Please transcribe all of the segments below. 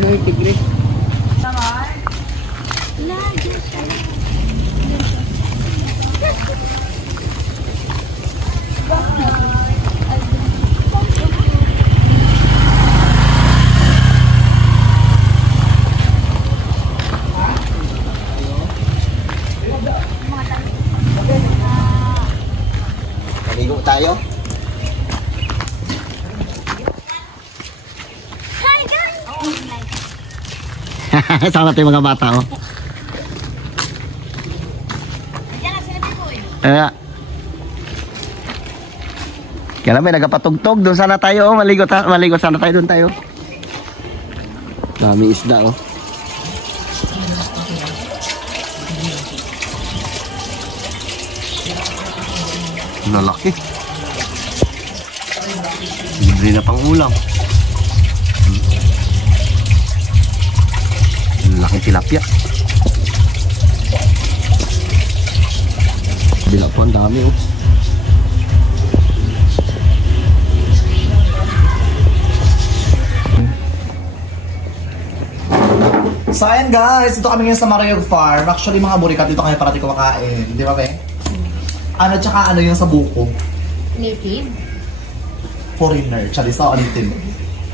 Pinoy tigre. Maligo tayo. Sama tayo mga bata, oh. Kaya naman, nagapatugtog. Doon sana tayo, oh. Maligo sana tayo, doon tayo. Dami isda, oh. Lalaki. Libre na pang ulam. Laki tilapia. Bila po ang dami, oh. So ayan guys, ito kami ngayon sa Marayog Farm. Actually mga burikat, dito kami parati kumakain. Di ba, be? Ano tsaka ano yung sa buko? Native? Foreigner. Charis, so native.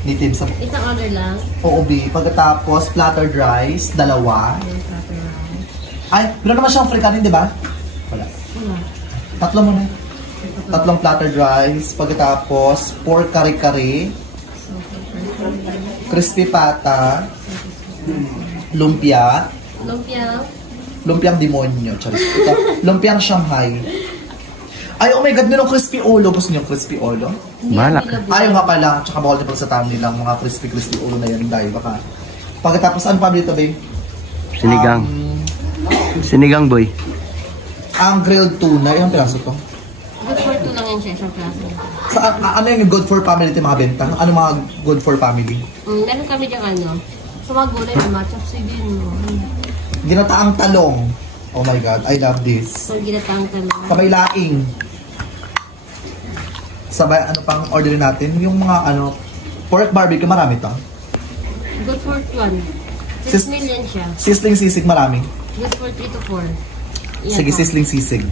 Native sa buko. Isang order lang? Oo, B. Pagkatapos, plattered rice, dalawa. Ay, meron naman siyang free di ba? Wala. Tatlo mo na. Tatlong plattered rice. Pagkatapos, pork kare-kare. Crispy pata. Lumpia. Lumpia? Lumpiang demonyo. Charis. Ito, lumpiang Shanghai. Ay, oh my God, merong crispy ulo. Gusto niyo crispy ulo? Malak. Ayaw nga pala. Tsaka bawal din pala sa family lang. Mga crispy ulo na yan. Dahil baka. Pagkatapos, ano pa dito, babe? Sinigang. Sinigang, boy. Ang grilled tuna. Ilang piraso to? Good for two lang yan siya, isang klase. Sa, ano yung good for family ito mga benta? Ano mga good for family? Meron kami diyang ano. Sa mga gulay, matchup din. Ginataang talong. Oh my God, I love this. So, ginataang talong. Sabay laing. Sabay, ano pang orderin natin? Yung mga ano, pork barbecue, marami to. Good for 1. 6 Sis- million siya. Sisling sisig, marami. Good for 3 to 4. Sige, sisling sisig.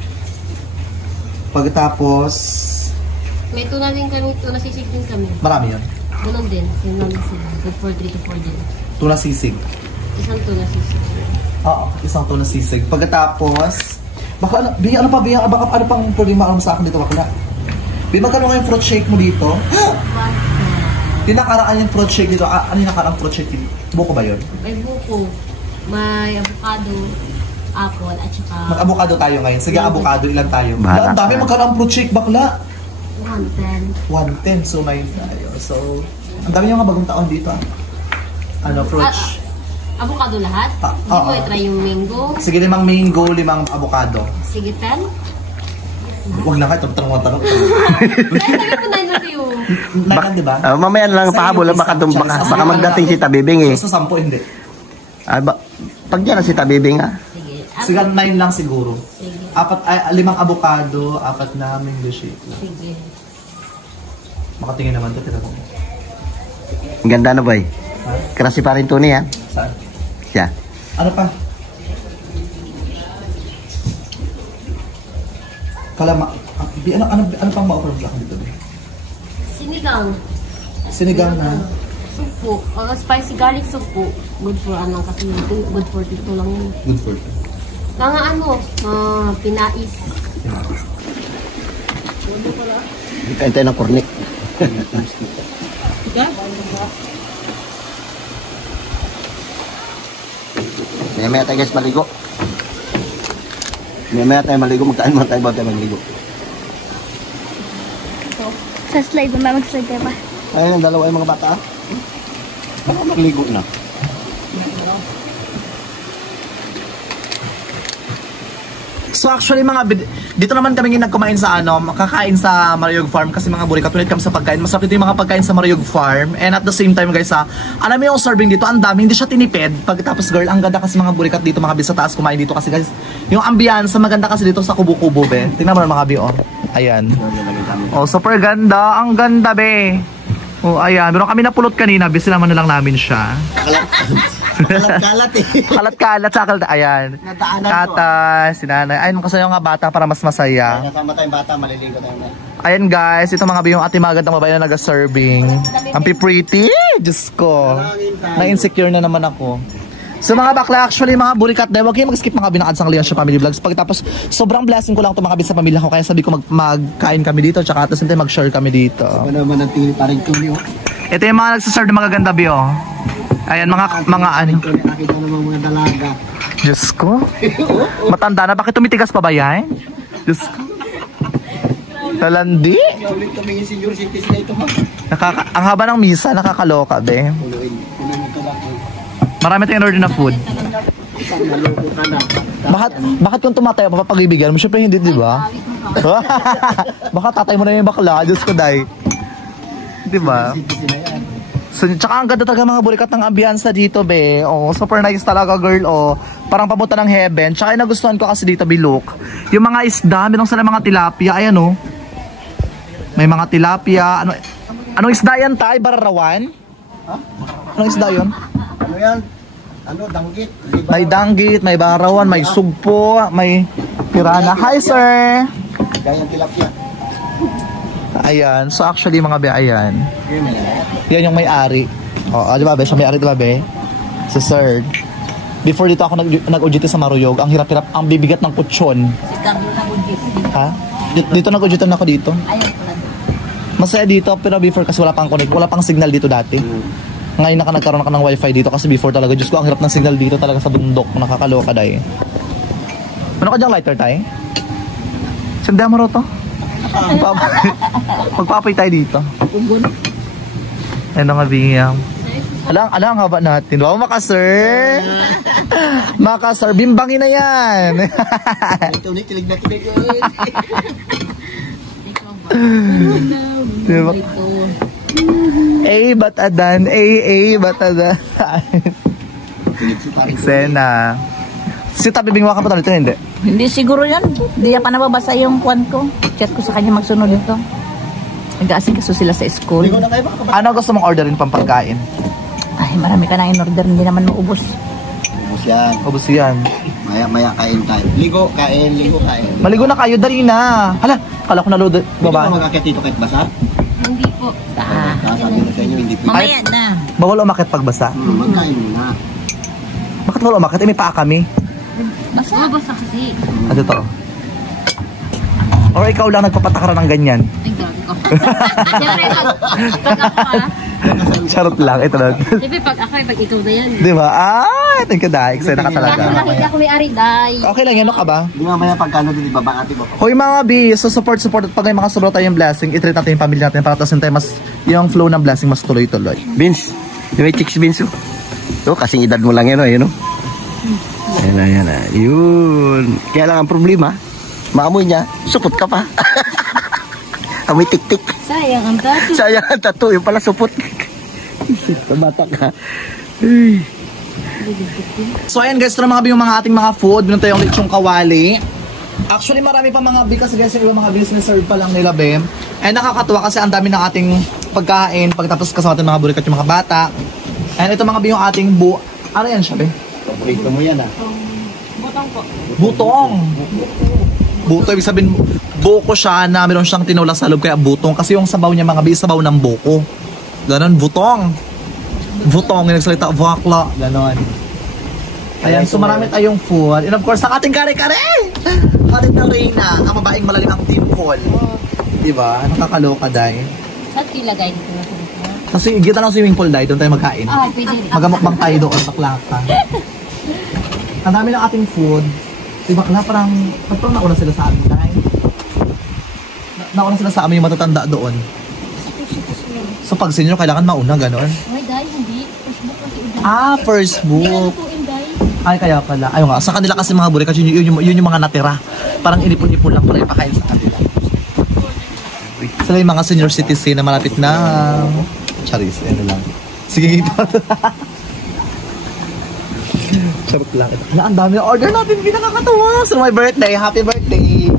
Pagkatapos, May tuna din kami, tuna sisig din kami. marami yun. Ganun din, same lang sila. Good for 3 to 4 din. Tuna sisig. Isang tuna sisig. Oo, isang tuna sisig. Pagkatapos, baka ano, Bia, ano pa, Bia? Baka ano pang problema mo sa akin dito, bakla? Bia, magkano nga yung fruit shake mo dito? Pinakaraan yung fruit shake dito. Ano yung nakarang fruit shake dito? Buko ba yun? May buko, may avocado, apple, at saka Mag-avocado tayo ngayon. Sige, avocado, ilan tayo? Bahala Ang dami, ka. magkano ang fruit shake, bakla? 110. 110, so 9 tayo. So, ang dami yung mga bagong taon dito, ah. Ano, fruit shake. Avocado lahat? Hindi oo. mo i-try yung mango? Sige, 5 mango, 5 avocado. Sige, 10? Huwag na kayo, tanong. Kaya sabi ko 9 review. Nakan, di ba? Mamaya na lang Sa pahabol, iyo, baka, isang baka, chance. baka magdating si Tabibing, eh. So, sa 10, hindi. Ay, pag dyan na si Tabibing, ha? Sige. Sige, 9 lang siguro. Sige. 5 avocado, 4 na mango shake. Sige. Makatingin naman ito, tira ko. Ang ganda na, boy. Krasi pa rin Tony, ha? Saan? Siya. Ano pa? Kalama. Ano pang ma-offer mo sa akin dito? Sinigang. Sinigang na. Supo. Spicy garlic soup po. Good for ano kasi good for tito lang yun. Good for you. Mga ano, pinais. Hintay ng kornik. Maya tayo guys maligo. Maya tayo maligo. Magkaan mo tayo bago tayo maligo. Sa slide naman, mag-slide tayo pa. Ayun, ang dalawa yung mga bata. Baka magligo na. So actually dito naman kami nagkumain sa kakain sa Marayog Farm kasi mga burikat ulit kami sa pagkain. Masarap dito yung mga pagkain sa Marayog Farm. And at the same time guys alam mo yung serving dito, ang dami, hindi siya tinipid. Pagkatapos girl, ang ganda kasi mga burikat dito, mga bis sa taas kumain dito kasi guys. Yung ambiance, maganda kasi dito sa kubo-kubo be. Tingnan mo na mga bi, oh. Ayan. Oh, super ganda. Ang ganda be. Oh, ayan. Meron kami napulot kanina. Busy naman na lang namin siya. Kalat-kalat eh. Kalat-kalat sa kalat. Ayan. Nadaanan ko. Tatay, sinanay. Ayun, kasi yung nga bata para mas masaya. Kasama tayong bata, maliligo tayo na. Ayan guys, ito mga biyong ate magandang babae na nag-serving. Ang pretty. Diyos ko. Na-insecure na naman ako. So mga bakla, actually mga burikat na, huwag kayong mag-skip mga binakad sa Leon Show Family Vlogs. Pagkatapos, sobrang blessing ko lang ito mga bin sa pamilya ko. Kaya sabi ko magkain kami dito, tsaka at the same time mag-share kami dito. Ako naman ang tingin parang tuli oh. Ito yung mga nagsaserve ng magaganda biyo. Ayan, mga ano. Nakita naman mga dalaga. Diyos ko. Matanda na, bakit tumitigas pa ba yan? Diyos ko. Talandi. Ulit tumingin senior citizen na ito ha. Ang haba ng misa, nakakaloka be. Marami tayong order na food. Naloko ka na. Bakit kung tumatay ako papag-ibigyan mo? Siyempre hindi, di ba? Baka tatay mo na yung bakla. Diyos ko, day. Di ba? So, tsaka ang ganda talaga mga burikat ng ambiyansa dito, be. Oh, super nice talaga, girl. Oh, parang papunta ng heaven. Tsaka yung nagustuhan ko kasi dito, bilok. Yung mga isda, meron sila mga tilapia. Ayan, oh. May mga tilapia. Anong isda yan, tay? Bararawan? Ha? Anong isda yun? Ano yan? Ano, danggit? May danggit, may barawan, may sugpo, may pirana. Hi, sir! Gayang tilapia. Ayan. So, actually, mga be, ayan. Yan yung may-ari. O, di ba, be? Siya may-ari, di ba, be? Si sir. Before dito ako nag-OJT sa Maruyog, ang hirap-hirap, ang bibigat ng kutsyon. Si Carlo nag-OJT. Ha? Dito nag-OJT ako dito. Ayaw pala doon. Masaya dito, pero before kasi wala pang connect, wala pang signal dito dati. Ngayon nagkaroon ka ng wifi dito kasi before talaga, Diyos ko, ang hirap ng signal dito talaga sa bundok. Nakakaloka dahi. Ano ka diyang lighter tayo? Sindihan mo ro to? Magpapay tayo dito. Ano nga biyang? Alang haba natin. Wow, makasir! Makasir, bimbangin na yan! Ito ulit, kilig na kilig. Diba? Batadan. Batadan. Eksena. Si Tabibingwa ka pa talaga hindi? Hindi siguro yan. Hindi pa nababasa yung kwan ko. Chat ko sa kanya magsunod dito. Nag-aasikaso sila sa school. Ano gusto mong orderin pang pagkain? Ay, marami ka na in-order. Hindi naman maubos. Ubus yan. Ubus yan. Maya kain tayo. Ligo, kain. Maligo na kayo, dali na. Hala, kala ko naload. Hindi Baba. ka magkakit dito kahit basa? Hindi po. Sabi ko sa inyo, hindi pwede. Mamaya na. Bawal umakit pagbasa. Magkain muna. Bakit bawal umakit? May paa kami. Basta. Basta kasi. At ito. Or ikaw lang nagpapatakaran ng ganyan. Ay, gabi ko. Siyempre, pag ako Charot lang, ito lang. Siyempre, pag ako, pag ikaw na yan. Di ba? Thank you, Day. Eksena ka talaga. Nakita ko may ari, day. Okay lang yan, ano ka ba? Hindi mamaya pagkano din ibaba natin mo. Hoy mga B, so support at pag may mga sobra tayong blessing, i-treat natin yung pamilya natin para tasin tayo mas, yung flow ng blessing mas tuloy-tuloy. Vince, may chicks Vince oh. So, kasing edad mo lang yan oh, yun oh. Yan na. Yun. Kaya lang ang problema, maamoy niya, supot ka pa. Amoy tik-tik. Sayang ang tato. Sayang ang tattoo, yung pala supot. Bata ka. So ayan guys, ito na mga ating mga food. Binunta yung lechong kawali. Actually marami pa mga B kasi guys yung ibang mga business serve pa lang nila Bem. And nakakatuwa kasi ang dami ng ating pagkain. Pagtapos kasama natin mga burikat yung mga bata. And ito mga B yung ating ano yan siya Bem? Paborito mo yan ah. Butong po. Butong. Buto, ibig sabihin buko siya na meron siyang tinula sa loob kaya butong. Kasi yung sabaw niya mga B, sabaw ng buko. Ganon, butong. Butong, yung nagsalita, vakla. Ganon. Ayan, so marami tayong food. And of course, ang ating kare-kare! Karin na Reyna, ang babaeng malalim ang dimple. Diba? Nakakaloka, Day. Saan ilagay dito na sa dito? Kasi gita ng swimming pool, Day. Doon tayo magkain. Ah, pwede rin. Magamukbang tayo doon sa klaka. Ang dami ng ating food. Diba, parang nauna sila sa amin, Day. Nauna sila sa amin yung matatanda doon. So pag senior, kailangan mauna, gano'n? Ay, day, hindi. First book kasi udah. First book. Tutuin, day. Ay, kaya pala. Ayun nga, sa kanila kasi mga burikat, yun yung mga natira. Parang inipon-ipon lang para ipakain sa kanila. Sila yung mga senior citizen na malapit na... Charis, ano lang. Sige, ito. Charot lang. Ang dami na order natin, pinakakatawa. So my birthday, happy birthday.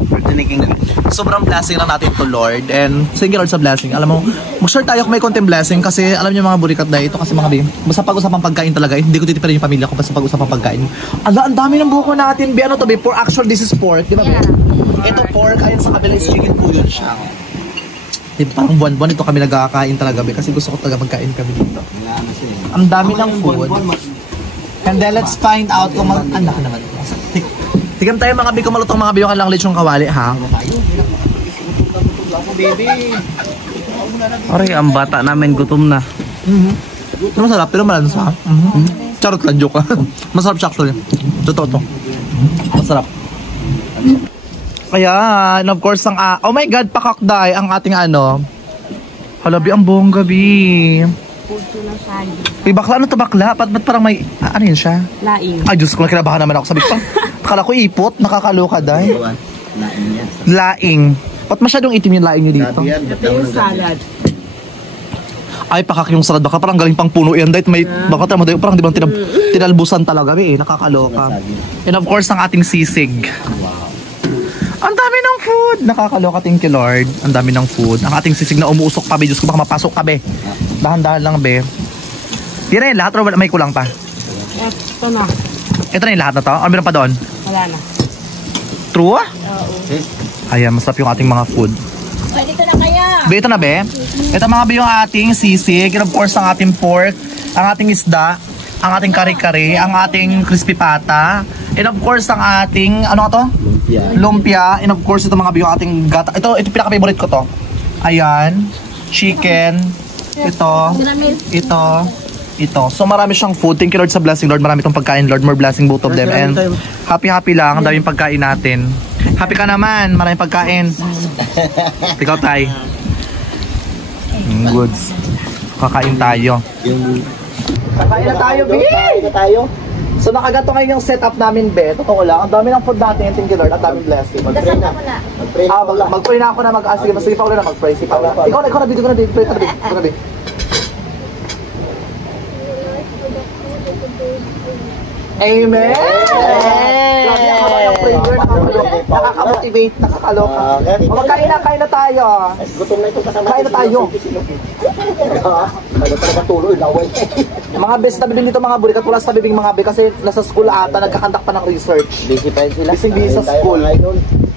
Sobrang blessing lang natin to Lord. And thank you Lord sa blessing. Alam mo, mag-share tayo kung may konting blessing kasi alam niyo mga burikat na ito kasi mga bi. Basta pag-usapang pagkain talaga, hindi ko titipirin yung pamilya ko basta pag-usapang pagkain. Ala, ang dami ng buko natin. Bi, ano to, bi? Pork, actually this is pork, di ba? Yeah. Ito pork, ayun sa kabila is chicken po yun siya. Diba, parang buwan-buwan ito kami nagkakain talaga, bi, kasi gusto ko talaga magkain kami dito. Ang dami ng food. And then let's find out kung anak naman. Tigam tayo mga bi, kung malutong mga bi yung kailang lechong kawali, ha? Aray, ang bata namin gutom na. Pero masarap, pero malansa. Charot lang, joke. Masarap siya actually. Totoo to. Masarap. Ayan, of course, oh my God, pakakday, ang ating ano. Halabi, ang bongga, bi. Puso ng saging. Bakla, ano to bakla? Ba't parang may, ano yun siya? Laing. Ay, Diyos ko, kinabahan naman ako. Sabi ko, akala ko ipot, nakakaloka, day. Laing. Ba't masyadong itim yung laing nyo dito? Ito yung salad. Ay, pakak yung salad. Baka parang galing pang puno yan, day. Baka parang di bang tinalbusan talaga, eh. Nakakaloka. And of course, ang ating sisig. Ang dami ng food! Nakakaloka, thank you Lord. Ang dami ng food. Ang ating sisig na umuusok pa, be. Diyos ko, baka mapasok ka, be. Dahan-dahan lang, be. Di na yung lahat, or may kulang pa? Ito na. Ito na yung lahat na to? Or meron pa doon? Wala na. True? Oo. Ayan, masarap yung ating mga food. Pwede ito na kaya. Be, ito na, be. Ito mga be yung ating sisig. And of course, ang ating pork, ang ating isda, ang ating kare-kare, ang ating crispy pata, and of course, ang ating, ano to? Lumpia. And of course, ito mga be yung ating gata. Ito pinaka-favorite ko to. Ayan. Chicken. Ito. So marami siyang food. Thank you Lord sa blessing, Lord. Marami itong pagkain, Lord. More blessing both of them. And happy lang. Ang daming pagkain natin. Happy ka naman. Maraming pagkain. Ikaw, Tay. Goods. Kakain tayo. Kakain na tayo, Be! Kakain na tayo. So nakaganto ngayon yung setup namin, Be. Totoo lang. Ang dami ng food natin. Thank you Lord. Ang daming blessing. Dasal ka muna. Mag-pray na ako na sige pa ulit na mag-pray. Ikaw na, dito ko na, dito na, Amen! Grabe ang hawak ng prayer, nakaka-motivate, nakakaloka. Magkain na tayo. Gutom na ito kasama. Kain na tayo. Ano talaga tuloy, laway. Mga best na bibing dito mga burikat, wala sa bibing mga be kasi nasa school ata, nagkakandak pa ng research. Busy pa sila. Busy sa school.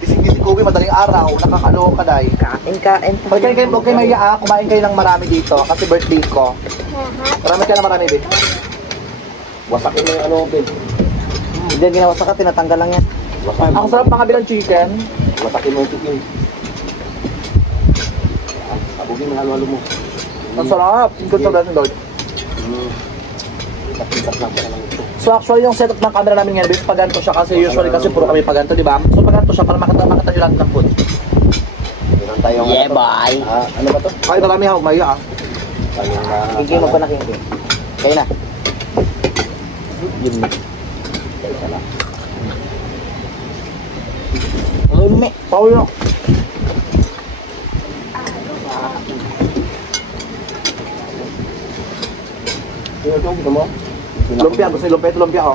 Busy Kobe, madaling araw, nakakaloka dahil. Kain. Huwag kayo maya, kumain kayo ng marami dito kasi birthday ko. Marami, be. Wasakin mo yung ano, Ben. Hindi, ginawasak ka, tinatanggal lang yan. Ang sarap mga bilang chicken. Wasakin mo yung chicken. Abugin mo, halo-halo mo. Ang sarap. Good to blessing, Lord. Itak lang para lang ito. So actually yung setup ng camera namin ngayon, paganto siya kasi usually kasi puro kami paganto, di ba? So paganto siya para makita nyo lahat ng food. Meron tayong... Yeah, bye! Ano ba to? Kahit marami ako, maya ah. Kinky mo pa na, Kinky. Kayo na. Yun. Kayo sana. Lumi. Paulo. Gusto mo? Lumpia, gusto yung lumpia. Ito lumpia ko.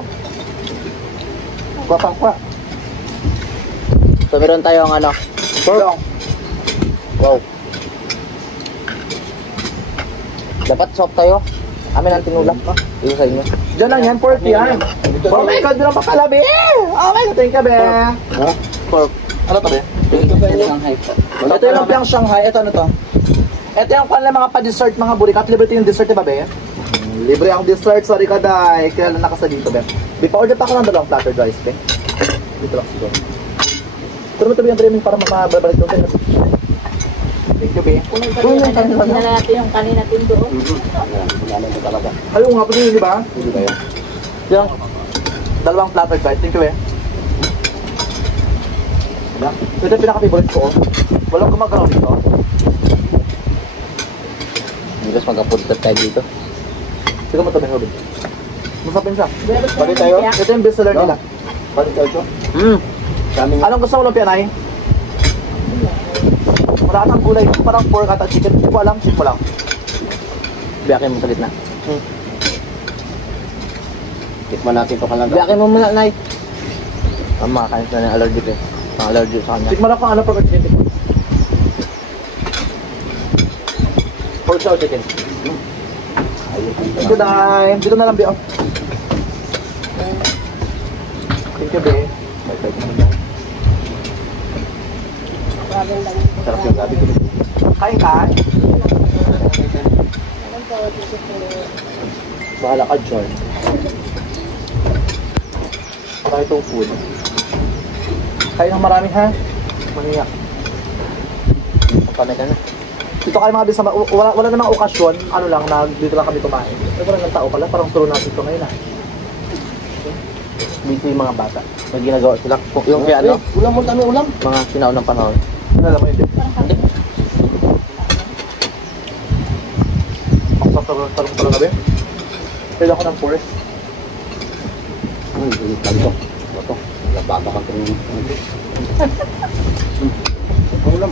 Kwa. So meron tayong ano? Pork. Wow. Dapat soft tayo. Amin ang tinulak pa. Iyo sa inyo. Diyan lang yan, pork yan. Oh my God, doon ang pakalabi! Oh my God, thank you, be. Ha? Pork. Ano to, be? Ito sa inyo. Ito yung lumpiang Shanghai. Ito ano to? Ito yung kanila mga pa-dessert, mga burikat. Libre ito yung dessert, diba, be? Libre ang dessert, sorry ka, day. Kaya na sa dito, be. Be, pa-order pa ako ng dalawang platter rice, be. Dito lang siguro. Pero mo ito yung dreaming para makabalik doon. Thank you, be. Hindi na natin yung kanina natin doon. Ayaw nga po din, di ba? Hindi ba yan? Yung dalawang platter rice. Thank you, be. Ito yung pinaka-favorite ko. Walang gumagalaw dito. Tapos mag-upload tayo dito. Sige mo ito, be. Masapin siya. Balik tayo? Ito yung bestseller nila. Balik tayo. Anong gusto mo lumpia, Nay? Wala kang gulay. Parang pork at chicken. Hindi ko alam. Check mo lang. Biyakin mo salit na. Tikman natin ito kalaga. Biyakin mo muna, Nay. Makakain na ng allergic eh. Allergy sa kanya. Tikman ako ano pag chicken. Pork chow chicken. Thank you, Day. Dito na lang, Bio. Thank you, Be. Sarap yung gabi ko. Kain ka? Bahala ka, John. Baka itong food. Kain ng marami, ha? Maniya. Panay ka na. Dito kayo mga bisama, wala namang okasyon, ano lang, na dito lang kami kumain. Pero parang ng tao pala, parang suro natin ito ngayon, ha? Dito yung mga bata. May ginagawa sila. Yung kaya ano? Ulam mo kami, ulam. Mga sinaunang panahon. Alam mo yun, Be? Ang sarap talaga, Be. Pwede ako ng forest. Ay, ulit lang ito. Ito. Lababa ka itong... Ulam.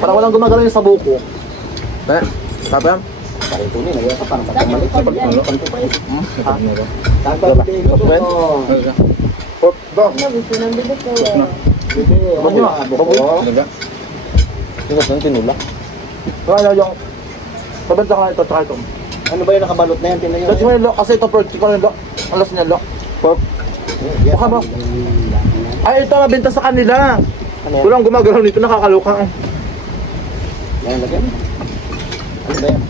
Parang walang gumagalaw yung sa buko. Eh, sabi yan? Parang ito ni, nagyasa parang pagkamalit sa pagkamalit. Ha? Pagkamalit? Pork dog. Baboy. Baboy? Tingos na yung tinula. Kaya yung... Pabenta ka na ito, tsaka ito. Ano ba yung nakabalot na yan? Tingnan Let's yun. mo kasi ito pork chicken yung alas niya lo. Pork. Baka ba? Ay, ito mabenta sa kanila. Ano yan? Walang gumagalaw nito, nakakaloka. Yan, lagyan. Ano ba yan?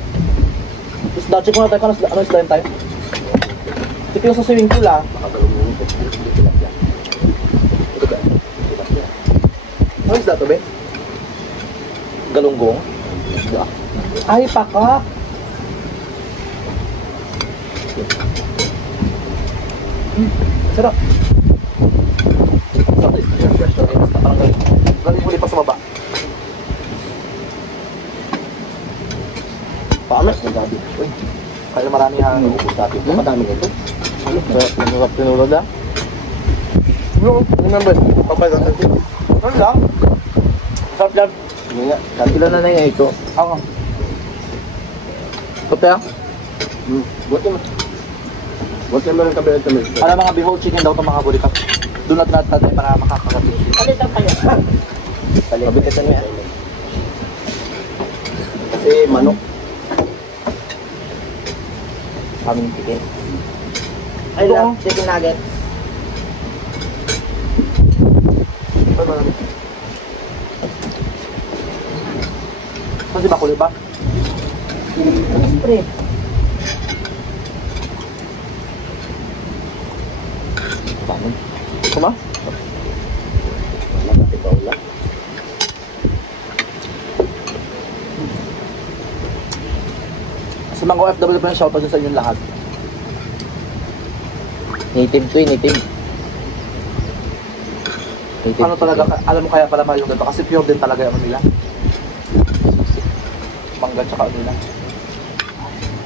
Isda, check mo na tayo, ano isda yun tayo? Check yung sa swimming pool, ha? Makagalungin ito. Ano isda to, be? Galunggong? Isda. Ay, pakak! Sarap. Sarap ito. Fresh na rin. Parang galing muli pa sa baba. Paalas ng gabi. Uy, kaya marami ha. Ubus natin. Madami nito. Ano? Masarap tinulog na? No, remember, papay natin ito. Ano lang? Sarap yan. Hindi nga. Kantila na na ito. Ako. Kapya? Buti mo. Buti mo rin kabilang tamil. Alam mga behold chicken daw itong mga bulikat. Doon natin natin para makakagabi. Ano daw kayo? Kabitan mo yan. Kasi manok. Kaming chicken. I love chicken nugget. Saan si Bakuli ba? Spray. Paano? Kuma? Magati pa ulan. Sa mga OFW pa yung shoutout dyan sa inyong lahat. Native to eh, native. Ano talaga, alam mo kaya pala mahal yung ganito kasi pure din talaga yung ano nila. Mangga tsaka ano nila.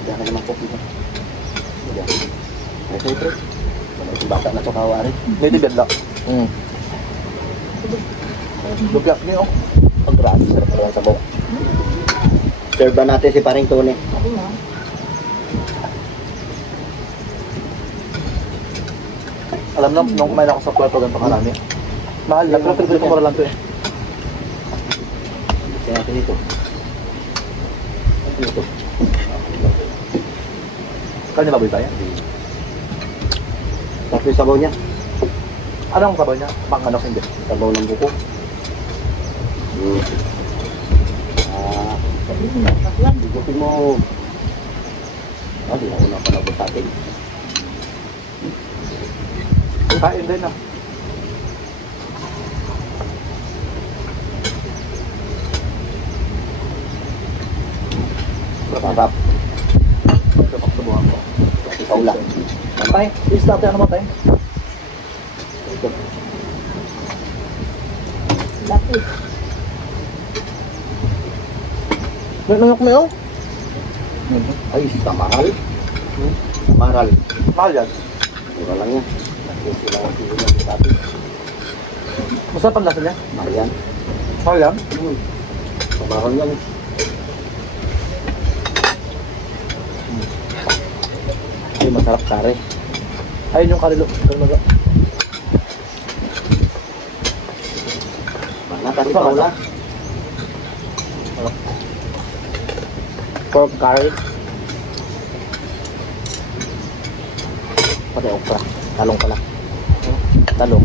Diyan ka naman po dito. Diyan. Ito ito. Itong bata na ito kawari. Native yan lang. Lubyak niyo. Ang grabe, sarap naman sa bawah. Serve ba natin si paring Tony? Alam na, nung kumain ako sa Puerto ganito karami. Mahal lang, pero pinagpili ko mura lang to eh. Kaya natin ito. Ito. Kanya baboy ba yan? Tapos yung sabaw niya. Ano ang sabaw niya? Pang-manok hindi. Sabaw ng buko. Igutin mo. Di na una pa nabot natin. Kain din ah. Sarap. Sarap subuhan ko. Sa ulan. Tay, please natin ano mo tay? Ito. Dati. Nunok mo yun? Ay, mahal. Mahal. Mahal yan. Mura lang yan. Sila ang sila ng dati. Masarap ang lasa niya? Mahal yan. Mahal yan? Mahal yan. Yung masarap kare. Ayun yung karilo. Nakati Paula. Pork curry. Pati okra. Talong pala. Talong.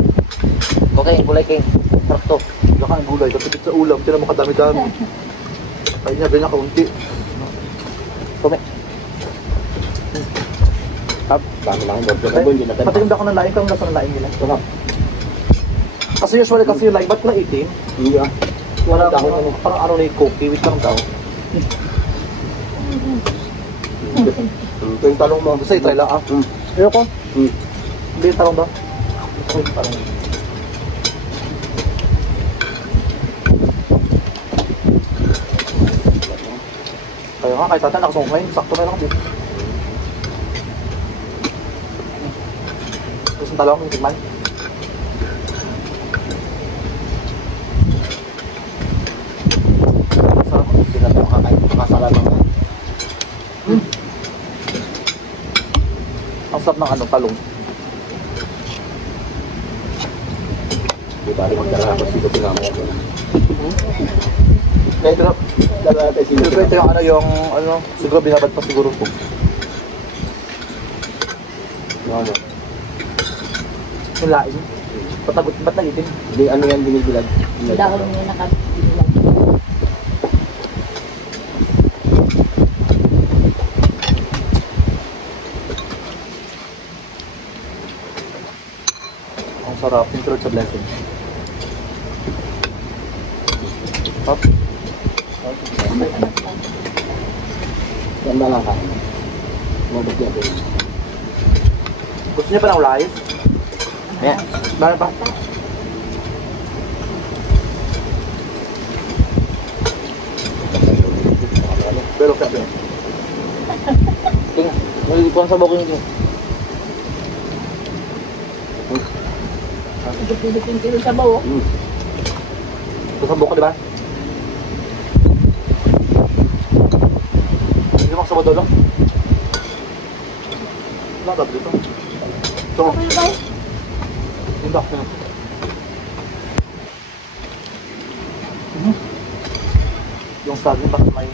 Okay, kulay king. Sarap to. Saka ang gulay, kapit sa ulam, sila mo kadami-dami. Kaya niya, ganyan kaunti. Kume. Hap, dami lang yung burger. Hindi na tayo. Pati yung dako ng laing, kung nasa ng laing nila. Sarap. Kasi usually kasi yung laing, ba't na itim? Hindi ah. Wala parang ano na yung cookie, wait lang daw. Ito yung talong mo. Basta i-try lang ah. Ayoko. Hindi yung talong ba? Ito yung talong. Kaya nga, kahit natin nakasong ngayon, sakto na lang din. Gusto ng talong, yung tikman. Sarap. Hindi na tayo makasala naman. Ang sarap ng ano, talong. Di ba rin magdala ako dito pinamo ko. Kaya ito na, Dala natin sino. siguro ito yung ano, siguro binabad pa siguro po. Ano? Yung laing. Ba't nagitin? Hindi, ano yan binibilag? Dahon niya nakabilang. Ang sarap, yung tulad sa blessing. Hop. Yan ba lang ka? Mabagyan ko. Gusto niya pa ng rice? Ayan. Meron pa? Pero sabi. Tingnan. Nalilipuan sa bako yung Pilipin kilo sa bawo. Kasabok ka, di ba? Hindi mo kasabok doon? Wala ka dito. Ito. Yung back na. Yung saging bakit may...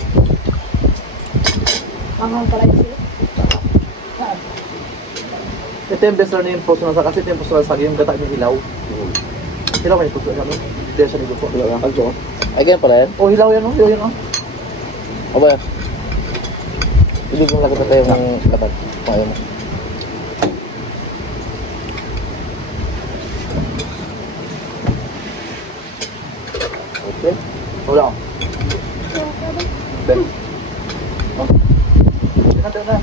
Angang pala yun sila. Ito yung best na yung puso na sa kasi ito yung puso na sa saging yung gata yung hilaw. Hilaw may puso na ano? Hindi siya niluto. Hilaw yung kalso. Ay, ganyan pala yan? Oh, hilaw yan oh. Hilaw yan oh. O ba? Ibig mong lagot na tayo ng labat. Ayaw mo. Okay. Wala oh. Ben. Oh. Tingnan na.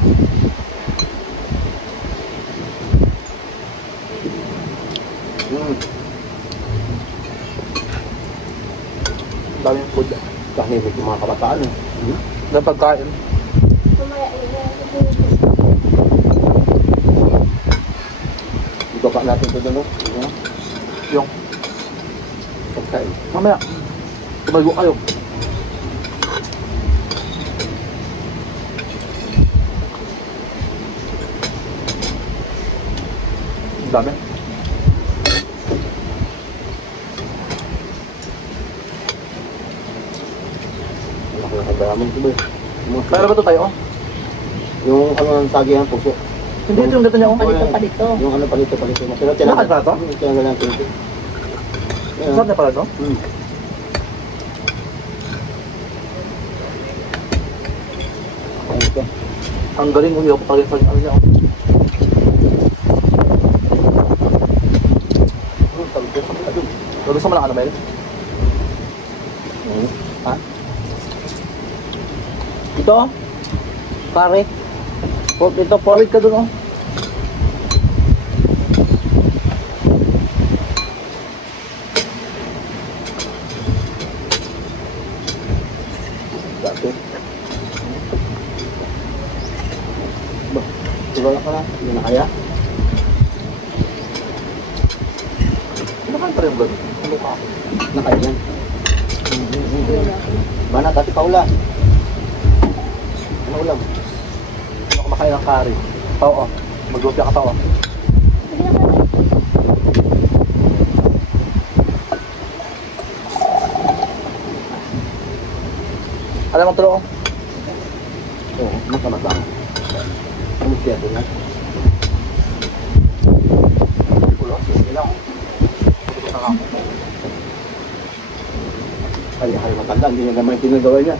Daming food. Tahimik yung mga kabataan eh. Daming pagkain. Ibaba natin ito doon, no? Yung Pagkain. mamaya. Tumalgo kayo. Ang dami. Wala ko nakagayaman ko ba eh. Kaya ba ito tayo? Yung ano ng sagihan puso. Hindi ito yung gato niya. Palito. Yung ano palito. Pero Lakad ba ito? tinanggal lang ito. Sarap na pala ito? Okay. Ang galing umiyak ko talaga sa ano niya. Gusto mo lang ano, Mel? Ha? Ito? Pare? Pork ito, pork. Wait ka dun oh. Dati. Ba, siguro ka na. Hindi na kaya. Nakanta rin yung gano'n. Ano ka? Nakaya yan. Mana, Tati Paula. Ano ulam? Ano kumakain ng curry? Oo. Mag-lumpia ka pa, oh. Alam mo, tulo, oh. Oo, matamatang. Ang kaya ito na. Hari-hari matanda, hindi niya naman pinagawa niya.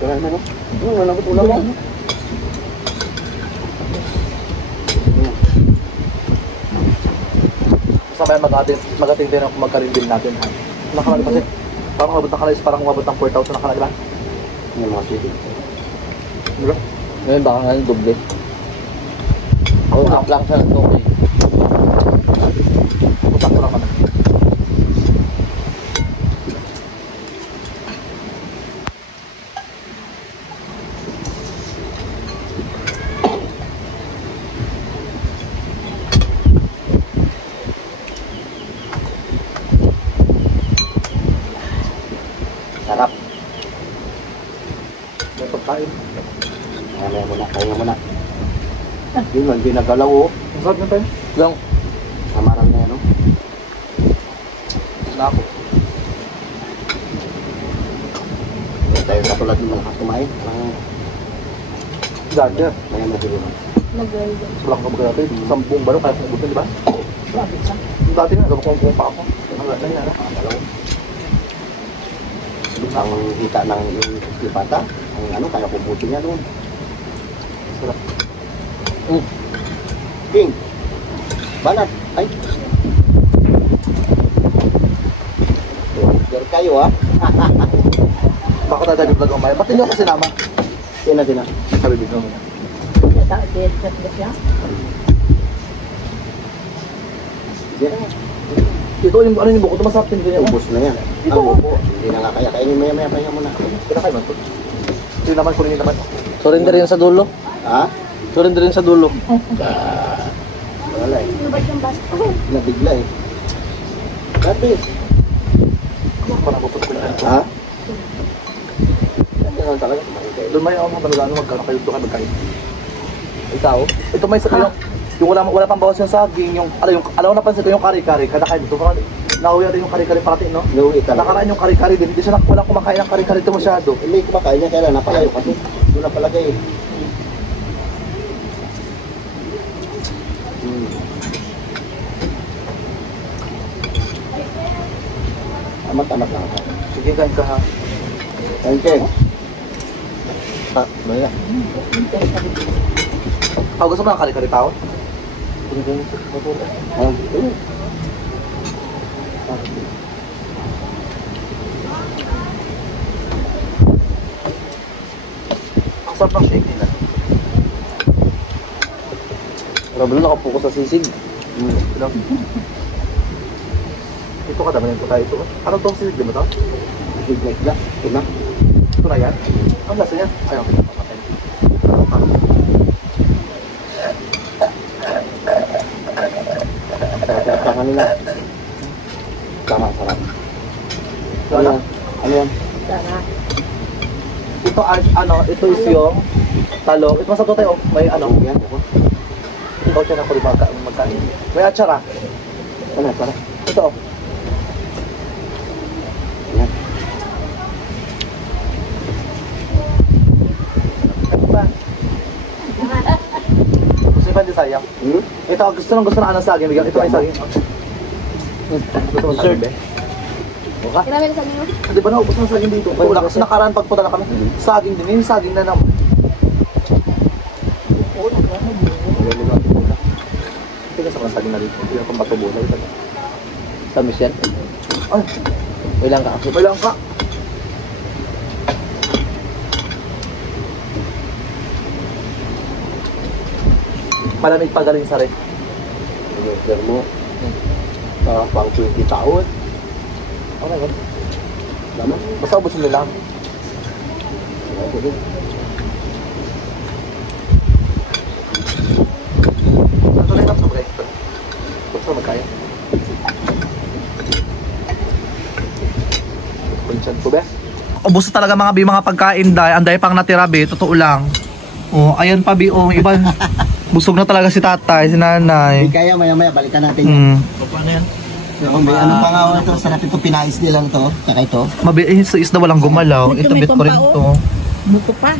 Kaya na, no? Malambot ulam mo. Sabay mag-ating din ako magkarindin natin, ha? Nakalag kasi, parang umabot ng kalis, parang umabot ng 4,000 nakalag lang. Yung mga city. Diba? Ngayon baka nga yung doble. Oo, up lang siya ng doble. Utak ko lang naman. Sarap. May pagkain. Kaya mo na. Yun lang, hindi nagalaw, oh. Ang sarap nyo tayo. Lang. Samaran na yan, no? Na ako. Hindi tayo katulad ng malakas kumain. Parang Ganda. maya na siguro. Sulak ka ba natin? 10 baro kaya kung di ba? Yung dati nga, gawin pa ako. Ang lasa niya, ano? Ang hita ng yung lipata, ang ano, kaya kubutin niya doon. Sarap. King! Banat! Ay! Order kayo, ha? Bakit tayo tayo vlog umaya? Ba't hindi ako sinama? Sina. Sabi dito. Ito yung ano yung buko, ito masarap din ganyan. Ubus na yan. Ang buko, hindi na nga kaya. Kainin maya mo na. Kinakain mo ito. Hindi naman, kunin naman. Surrender yun sa dulo. Ha? Surrender yun sa dulo. Wala eh. Nabigla eh. Labis. Parang puputok ko yan. Ha? Ganyan talaga. Doon may ako mga magkano kayo doon kayo magkain. Ikaw? Ito may sa yung wala pang bawas yung saging, yung alam mo napansin ko yung kare-kare, kada kain ito. Nauwi rin yung kare-kare parati, no? Nauwi talaga. Nakaraan yung kare-kare din, hindi siya walang kumakain ng kare-kare ito masyado. Hindi kumakain niya, kaya napalayo kasi. Doon napalagay eh. Amat-amat lang ako. Sige, kain ka ha. Thank you. Ha, ano yan? Gusto mo ng kare-kare tao? Ang sarap ng shake nila. Grabe lang nakapokus sa sisig. Ito ka naman yung tayo ito. Ano itong sinig mo ito? Signet lang. Ito na. Ito na yan? Ang lasa niya? Ayaw kita papatay. Tangan nila. Tama, sarap. Ano? Ano yan? Ito ano, ito is yung talong. Ito masarap tayo. May ano? Yan, ako. Ito siya na ko rin magkain. May atsara. Ano, sarap. Ito. Yan. Gusto niyo ba hindi sayang? Ito, gusto na ng saging. Ito may saging. Gusto mo saging, be? Grabe na sabi mo. Di ba naubos ng saging dito? Wala kasi nakaraan pagpunta na kami. Saging din. Yung saging na naman. Ito sa mga saging na dito. Ito yung pambatubo na ito. Tamis yan. Ay, May lang ka. may lang ka. Malamig pa galing sa rin. Order mo. Pang 20 taon. Okay, good. Tama? Basta ubos nyo lang. Ako din. Tuloy na ito, guys. Basta magkaya. Kunchan ko, be. Ubos na talaga mga pagkain dahil. Anday pang natira, be. Totoo lang. Oh, ayan pa, Bi. Oh, iba. Busog na talaga si tatay, si nanay. Hindi kaya maya-maya, balikan natin. Paano yan? May ano pa nga ito, sarap ito, pinais nilang to. Tsaka ito. Sa isda walang gumalaw. Ito, bit ko rin to. Buko pa.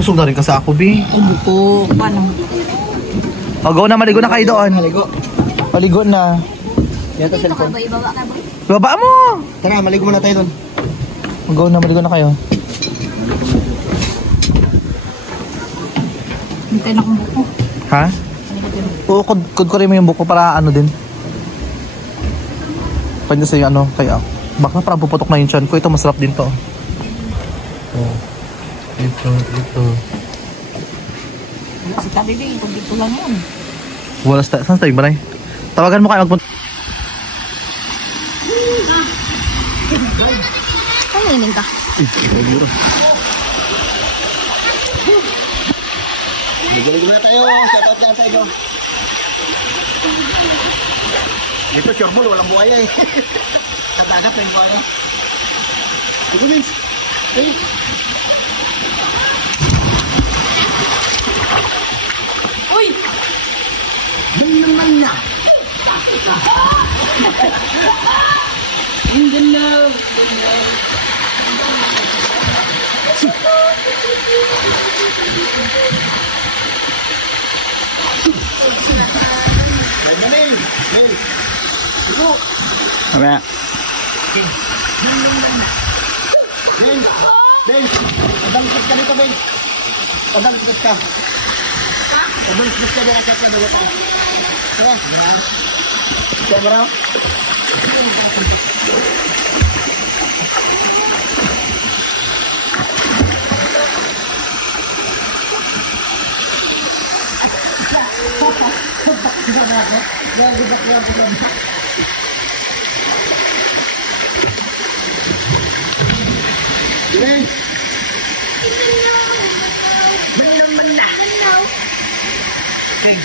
Busog na rin kasi ako, Bi. Buko. Paano? O, go na, maligo na kayo doon. Maligo na. Yan ito, cellphone. Ibaba ka ba? Baba mo! Tara, maligo muna tayo doon. Go na, maligo na kayo. Hintay na akong buko. Ha? Oo, kod ko rin mo yung buko para ano din. Pwede sa'yo ano, kaya baka parang puputok na yung chan ko. Ito masarap din to. Oh. Ito. Wala si Tabi Bing. Kung dito lang yan. Wala saan tayo ba, tawagan mo kayo magpunta. Kainin ka. Maligo na tayo. Shout out yan sa inyo. Dito, Chorbol, walang buhaya eh. Katagat na yung buhaya. Ito, Bin. Ayun. Uy! Ayun naman niya. Ang galaw. Mamaya. Ben, padangkot ka dito, Ben. Padangkot ka. Padangkot ka dito sa dito. Tara. Tara. Ben. Ben naman na. Ben.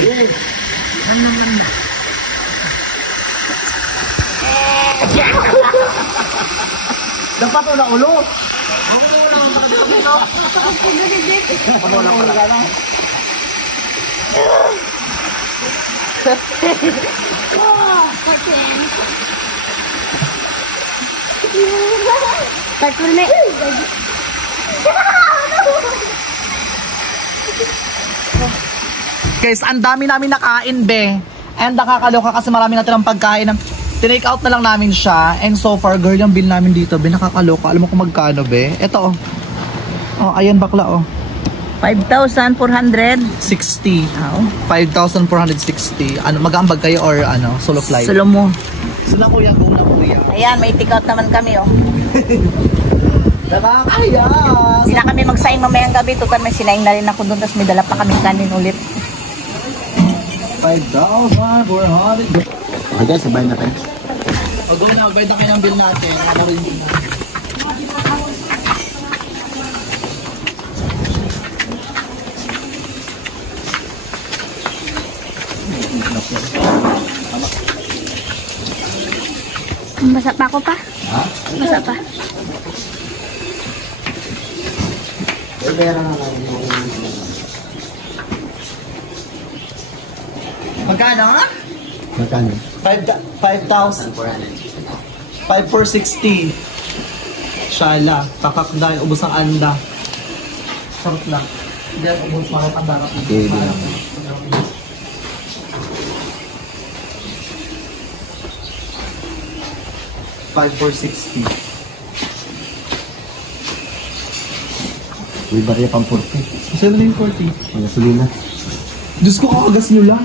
Ben. Naman na. Dapat wala ulo. Ano lang makakita dito? Ano lang makakita? Cartoon na. Guys, ang dami namin nakain, be. And nakakaloka kasi marami natin ang pagkain. Tinake out na lang namin siya. And so far, girl, yung bill namin dito, be, nakakaloka. Alam mo kung magkano, be? Ito, oh. Oh, ayan, bakla, oh. 5,400. 60. Oo. 5,460. Ano, mag-aambag kayo or ano, solo flight? Solo mo. Sila kuya, go na kuya. Ayan, may take out naman kami, oh. Nakakaya! Hindi na kami magsaing mamayang gabi. Tutan, may sinaing na rin ako doon. Tapos may dala pa kami kanin ulit. 5,400. Okay guys, sabay na tayo. O, go na, bayad na kayo ng bill natin. Ano rin din na. Basa pa ako pa. Ha? Basa pa. Magkano, ha? Magkano? 5,000. 5,460. Shala, kakakday, ubos ang anda. Sarap lang. Hindi ang ubos makit ang darap. Okay, di lang. $5,460. May barya pang 40. Sino na yung 40? Mga sulina. Diyos ko, kakagas nyo lang.